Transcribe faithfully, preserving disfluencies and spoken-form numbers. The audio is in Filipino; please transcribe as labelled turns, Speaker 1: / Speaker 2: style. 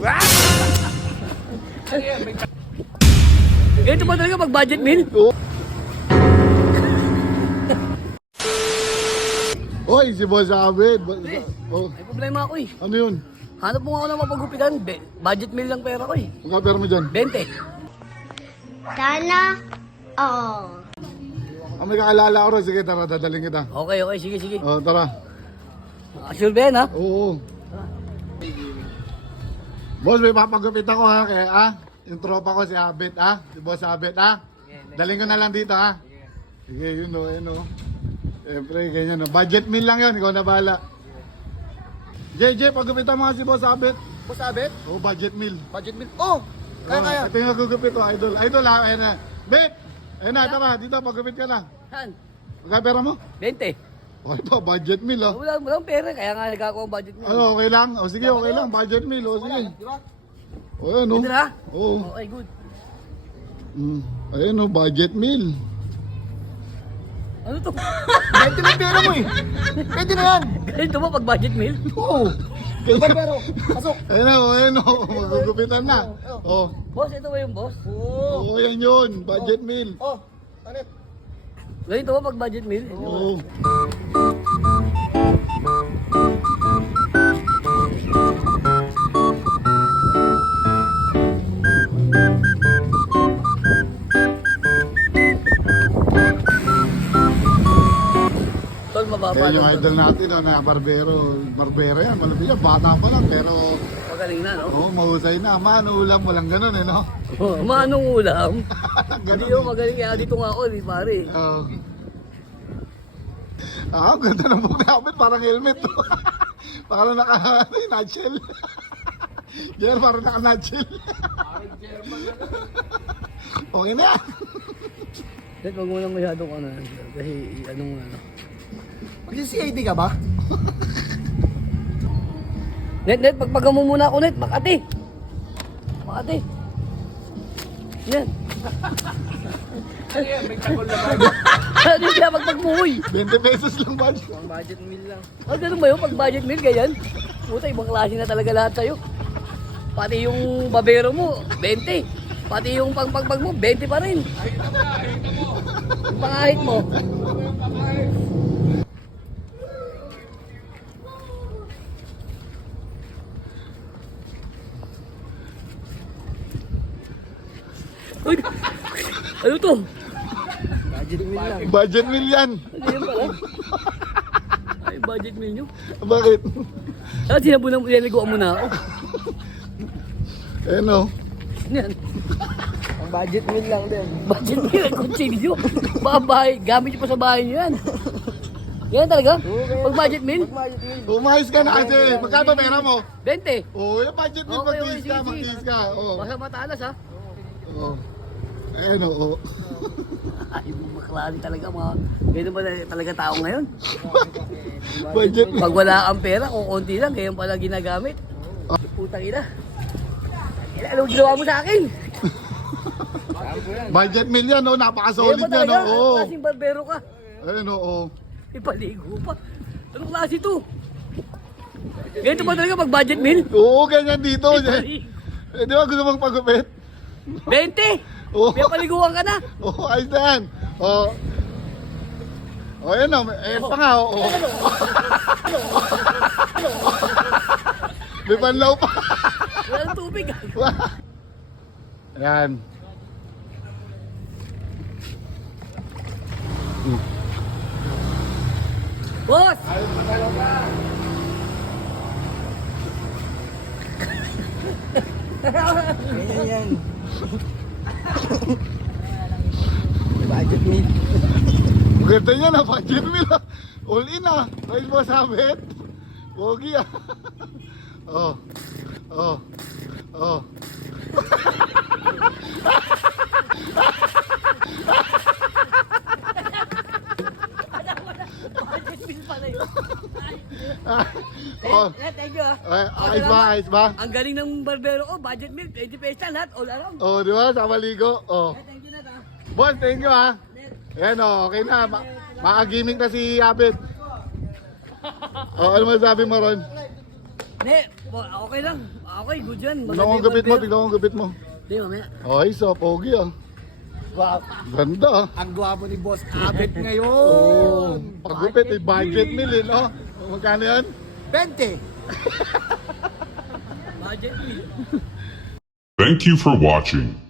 Speaker 1: Ganito ba talaga pag budget meal?
Speaker 2: Oo. Oy, si Boss Abed. Bo- Oh,
Speaker 1: May problema ako eh.
Speaker 2: ano yun?
Speaker 1: Hanap mo nga ako ng mapagupitan. Be- budget meal lang pera ko eh.
Speaker 2: Magkano pera mo dyan?
Speaker 1: twenty.
Speaker 3: Sana, oo.
Speaker 2: Ah, may kakaalala ko rin. Sige, tara, dadaling kita.
Speaker 1: Okay, okay. Sige, sige.
Speaker 2: Oh, tara.
Speaker 1: Ah, sure ba yan ha?
Speaker 2: Oo. Boss, may papagupit ako ha. Kaya ah, yung tropa ko si Abet ah. Si Boss Abet ah. Daling ko na lang dito ha. Sige, yun o, yun o. Siyempre, ganyan o. Budget meal lang yun. Ikaw na bahala. J J, pagupitan mo nga si Boss Abet.
Speaker 4: Boss Abet,
Speaker 2: Oo, budget meal.
Speaker 4: budget meal. Oh, kaya
Speaker 2: Oh,
Speaker 4: kaya.
Speaker 2: ito yung nagugupit ko, idol. Idol ha, ayun na. Bet! Ayun na, tara, dito, pagupit ka na.
Speaker 1: Saan?
Speaker 2: Magkano pera mo?
Speaker 1: twenty.
Speaker 2: Oh, ito, budget meal oh.
Speaker 1: Wala, walang pera. Kaya nga nagkakawa ang budget meal.
Speaker 2: Ano, okay lang? O sige, okay lang. Budget meal, o sige.
Speaker 4: Di ba?
Speaker 2: O yan o.
Speaker 1: Ito na?
Speaker 2: Oo.
Speaker 1: Okay, good.
Speaker 2: Mm. Ayun o, budget meal.
Speaker 1: Ano to?
Speaker 4: Pwede na yung pera mo eh. Pwede na yan.
Speaker 1: Ganito ba pag budget meal?
Speaker 2: Oo.
Speaker 4: Iba pero, pasok.
Speaker 2: Ayun na, o, ayun o. Magugupitan na. O.
Speaker 1: Boss, ito ba yung boss?
Speaker 4: Oo.
Speaker 2: Oo, yan yun. Budget meal.
Speaker 4: Oh, ano?
Speaker 1: Ganito ba pag budget meal?
Speaker 2: Oo.
Speaker 1: Tol, mababa
Speaker 2: Ayun yung
Speaker 1: lang.
Speaker 2: idol natin o, na barbero. Barbero yan, malapit yan. Bata pa lang, pero
Speaker 1: Magaling na, no?
Speaker 2: oo, mahusay na. Mano, ulam mo lang ganun eh, no?
Speaker 1: Oh, manong ulam. Hindi
Speaker 2: Ganun.
Speaker 1: yung magaling. Kaya dito nga ako, di pare.
Speaker 2: Oo. Ah, ang ganda ng buhok namin, parang helmet to. Parang naka, ano yung nutshell. Diyan, parang naka nutshell. Okay na yan.
Speaker 1: Net, wag mo lang masyadong ano. Kasi anong ano.
Speaker 4: Mag-C I D ka ba?
Speaker 1: Net, net, pagpaga mo muna ako, net. Makati. Makati. Yan. Ano siya pagpagmuhoy?
Speaker 2: twenty pesos lang ba?
Speaker 4: Ang budget meal lang.
Speaker 1: Ah, ganun ba yun? Pag budget meal, ganyan? Puta, ibang klase na talaga lahat sa'yo. Pati yung babero mo, twenty. Pati yung pangpagpag mo, twenty pa rin. Yung pangahit mo. Uy! Ano to?
Speaker 4: Budget meal lang.
Speaker 2: Budget meal yan.
Speaker 1: Ano yan pala? Ay, budget meal nyo.
Speaker 2: Bakit?
Speaker 1: Saan sinabunan mo, ilaligoan mo na ako?
Speaker 2: Eh no.
Speaker 1: Yan.
Speaker 4: Ang budget meal lang din.
Speaker 1: Budget meal ang kutsilyo. Baka bahay, gamit nyo pa sa bahay nyo yan. Yan talaga? Pag budget meal?
Speaker 4: Budget meal.
Speaker 2: Umayos ka na kasi. Magkano pera mo?
Speaker 1: twenty.
Speaker 2: Oo, yung budget meal,
Speaker 1: Okay, okay,
Speaker 2: mag-tiis
Speaker 1: sige,
Speaker 2: ka,
Speaker 1: sige.
Speaker 2: mag-tiis ka. Oo.
Speaker 1: Basta matalas ha.
Speaker 2: Oo. Eh no, oo.
Speaker 1: Ay, maklari talaga mga. Ganyan ba na- talaga tao ngayon?
Speaker 2: Budget meal.
Speaker 1: Pag wala kang pera, kung konti lang, ganyan pala ginagamit. Putang ina. Ina, ano ginawa mo sa akin?
Speaker 2: Budget meal yan, no?
Speaker 1: Ganyan
Speaker 2: Napaka-solid
Speaker 1: ba
Speaker 2: yan,
Speaker 1: talaga?
Speaker 2: no? Oo.
Speaker 1: Klaseng barbero ka.
Speaker 2: Ayun, oo.
Speaker 1: Ipaligo pa. Anong klase to? Ganito ba talaga pag budget meal?
Speaker 2: Oo, ganyan dito.
Speaker 1: Ipaligo.
Speaker 2: Eh, di ba gusto mong pagupit?
Speaker 1: twenty!
Speaker 2: Oo.
Speaker 1: May paliguan ka na.
Speaker 2: Oo, ayos na yan. Oo. Oh, ayun o. Ayun pa nga, oo. May panlaw pa.
Speaker 1: Wala nang tubig.
Speaker 2: Ayan.
Speaker 1: Boss!
Speaker 4: Ganyan yan. Budget meal.
Speaker 2: Maganda niya na, budget meal ah. All in ah. Rice mo sabit. Pogi ah. Oh. Oh. Oh.
Speaker 1: Budget meal pala yun.
Speaker 2: Oh.
Speaker 1: Eh, thank you ah.
Speaker 2: Ay, ayos ba? Ayos ba?
Speaker 1: Ang galing ng barbero ko, budget meal, twenty pesos na lahat, all around.
Speaker 2: Oh, di ba? Sa maligo. Oh.
Speaker 1: Eh, thank you na ta.
Speaker 2: Boss, thank you ha. Ayan oh, okay na. Ma Makagimik na si Abet. Oh, ano masabi mo ron?
Speaker 1: Ne, Ba- Okay lang. Okay, good yan.
Speaker 2: Tignan ko ang gupit mo, tignan ko ang gupit mo.
Speaker 1: Hindi, mamaya.
Speaker 2: Ay, so, pogi ah.
Speaker 4: Wow.
Speaker 2: Ganda ah.
Speaker 4: Ang gwapo ni Boss Abet
Speaker 2: Oh,
Speaker 4: ngayon.
Speaker 2: pagupit, eh, budget meal eh, no? Magkano yan?
Speaker 4: twenty.
Speaker 1: Budget meal.
Speaker 5: Thank you for watching.